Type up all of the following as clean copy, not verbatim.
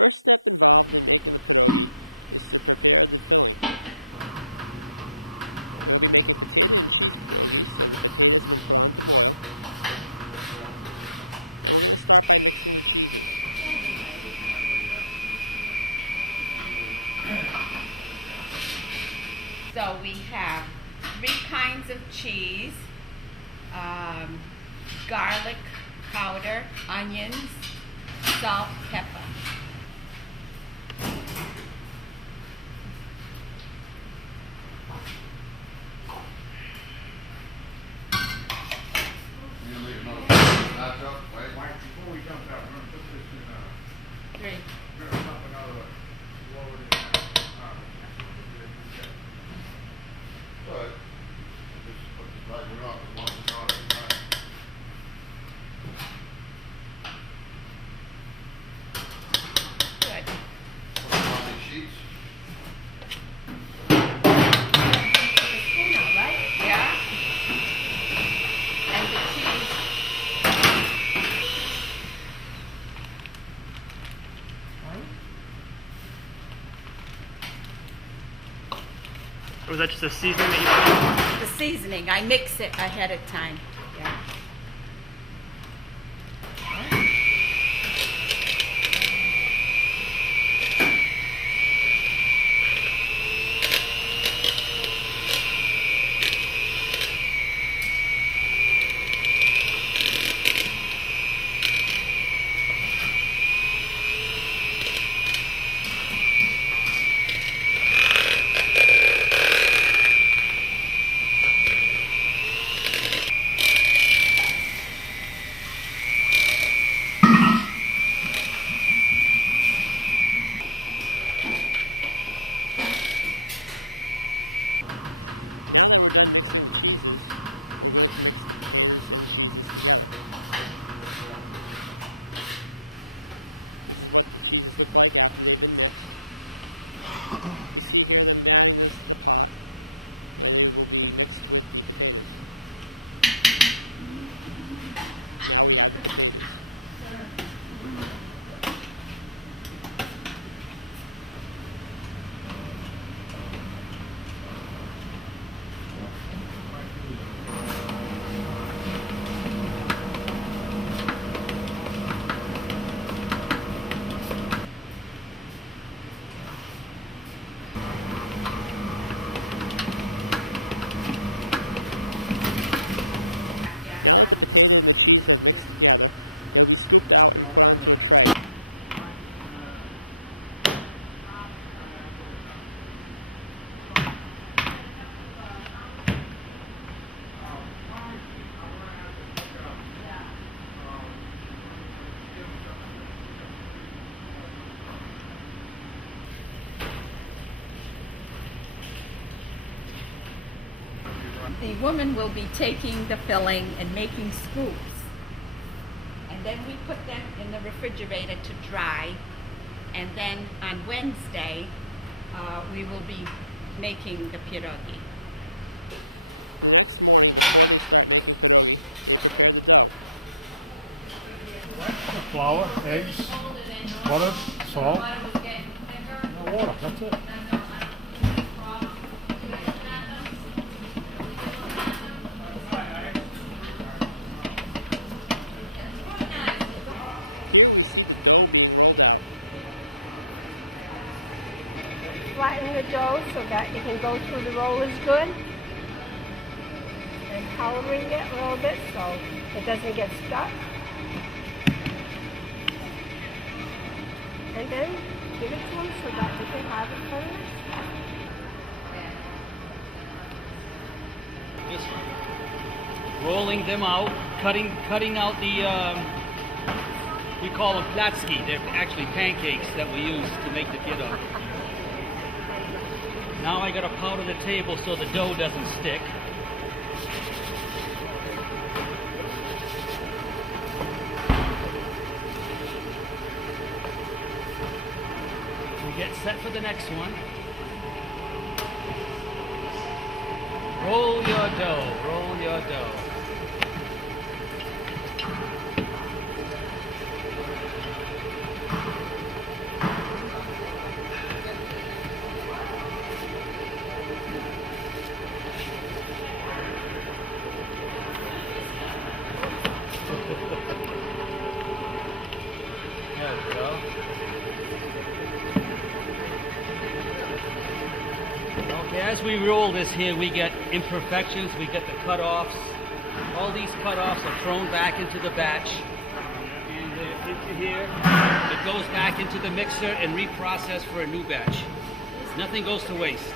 So we have 3 kinds of cheese, garlic powder, onions, salt, pepper. Before we dump out, we're going to put this in 3. we're going to dump another lower in But just put the right one up, the one that's on it, right? Good. Put them on these sheets. The spoon out, right? Yeah. And the cheese. Or was that just a seasoning that you put? The seasoning, I mix it ahead of time. Yeah. The woman will be taking the filling and making scoops. And then we put them in the refrigerator to dry. And then on Wednesday, we will be making the pierogi. flour, eggs, butter, salt, and water. That's it. Flatten the dough so that it can go through the rollers good. And coloring it a little bit so it doesn't get stuck. And then give it to them so that they can have it for the next time. Just rolling them out, cutting out the, we call them platski. They're actually pancakes that we use to make the pierogi. Now I gotta powder the table so the dough doesn't stick. We get set for the next one. Roll your dough, roll your dough. There we go. Okay, as we roll this here, we get imperfections, we get the cut-offs. All these cut-offs are thrown back into the batch. And into here, it goes back into the mixer and reprocessed for a new batch. Nothing goes to waste.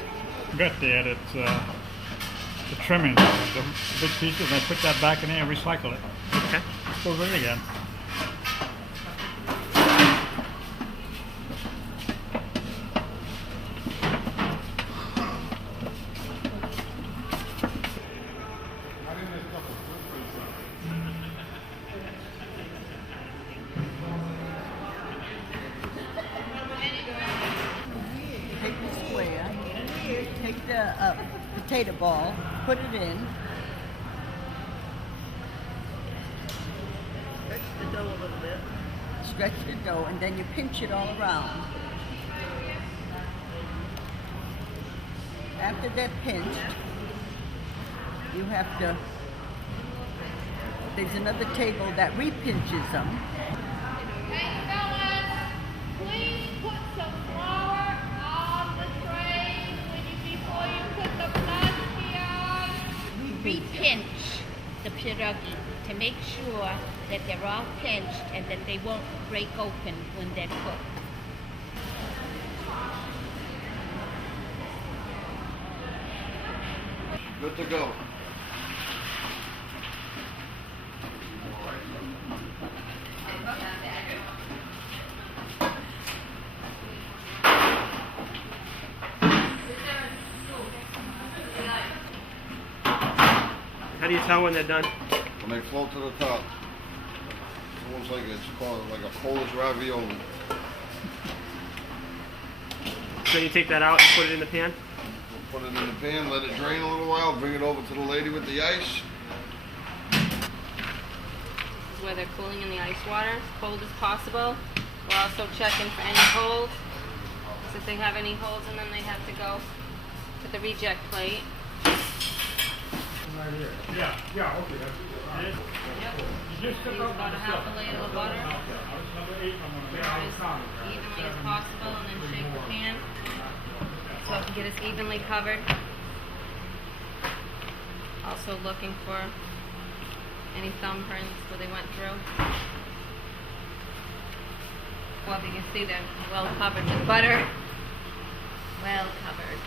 Got that, it's the trimming, the big pieces, I put that back in there and recycle it. Okay. Goes in again. Take the square, take the potato ball, put it in. Stretch the dough a little bit. Stretch the dough, and then you pinch it all around. After they're pinched, you have to, there's another table that repinches them. Hey fellas, please put some flour on the tray before you put the plastic on. Repinch the pierogi to make sure that they're all pinched and that they won't break open when they're cooked. Good to go. How do you tell when they're done? When they float to the top, it's almost like it's called like a Polish ravioli. So you take that out and put it in the pan? Put it in the pan, let it drain a little while, bring it over to the lady with the ice. This is where they're cooling in the ice water, as cold as possible. We're also checking for any holes. So if they have any holes in them, they have to go to the reject plate. Yeah, okay, that's it. Yep. Use about a half a ladle of butter. Stir as evenly as possible and then shake the pan so it can get as evenly covered. Also looking for any thumbprints where they went through. Well, you can see they're well covered with butter. Well covered.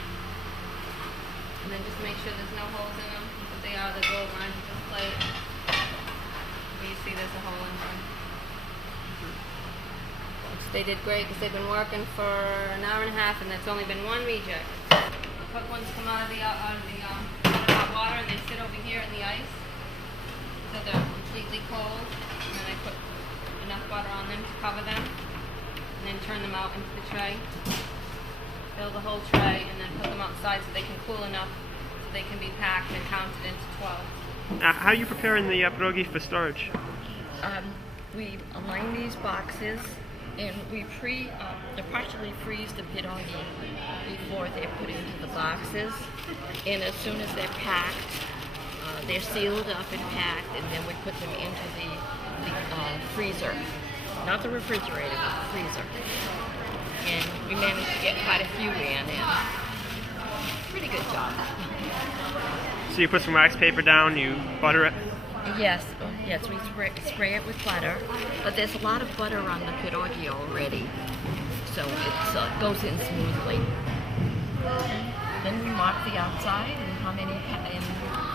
And then just make sure there's no holes in them. If they are, the gold lines of this plate. Where you see there's a hole in one. Which they did great because they've been working for an hour and a half and that's only been one reject. The cooked ones come out of the hot water and they sit over here in the ice. So they're completely cold. And then I put enough butter on them to cover them. And then turn them out into the tray. Fill the whole tray and then put them outside so they can cool enough so they can be packed and counted into 12. How are you preparing the pierogi for storage? We line these boxes and we partially freeze the pierogi before they're put into the boxes. And as soon as they're packed, they're sealed up and packed, and then we put them into the freezer. Not the refrigerator, but the freezer. And we managed to get quite a few in, and pretty good job. So you put some wax paper down, you butter it? Yes, we spray it with butter, but there's a lot of butter on the pierogi already, so it goes in smoothly. Then we mark the outside and how many, and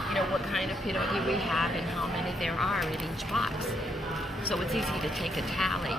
you know what kind of pierogi we have and how many there are in each box. So it's easy to take a tally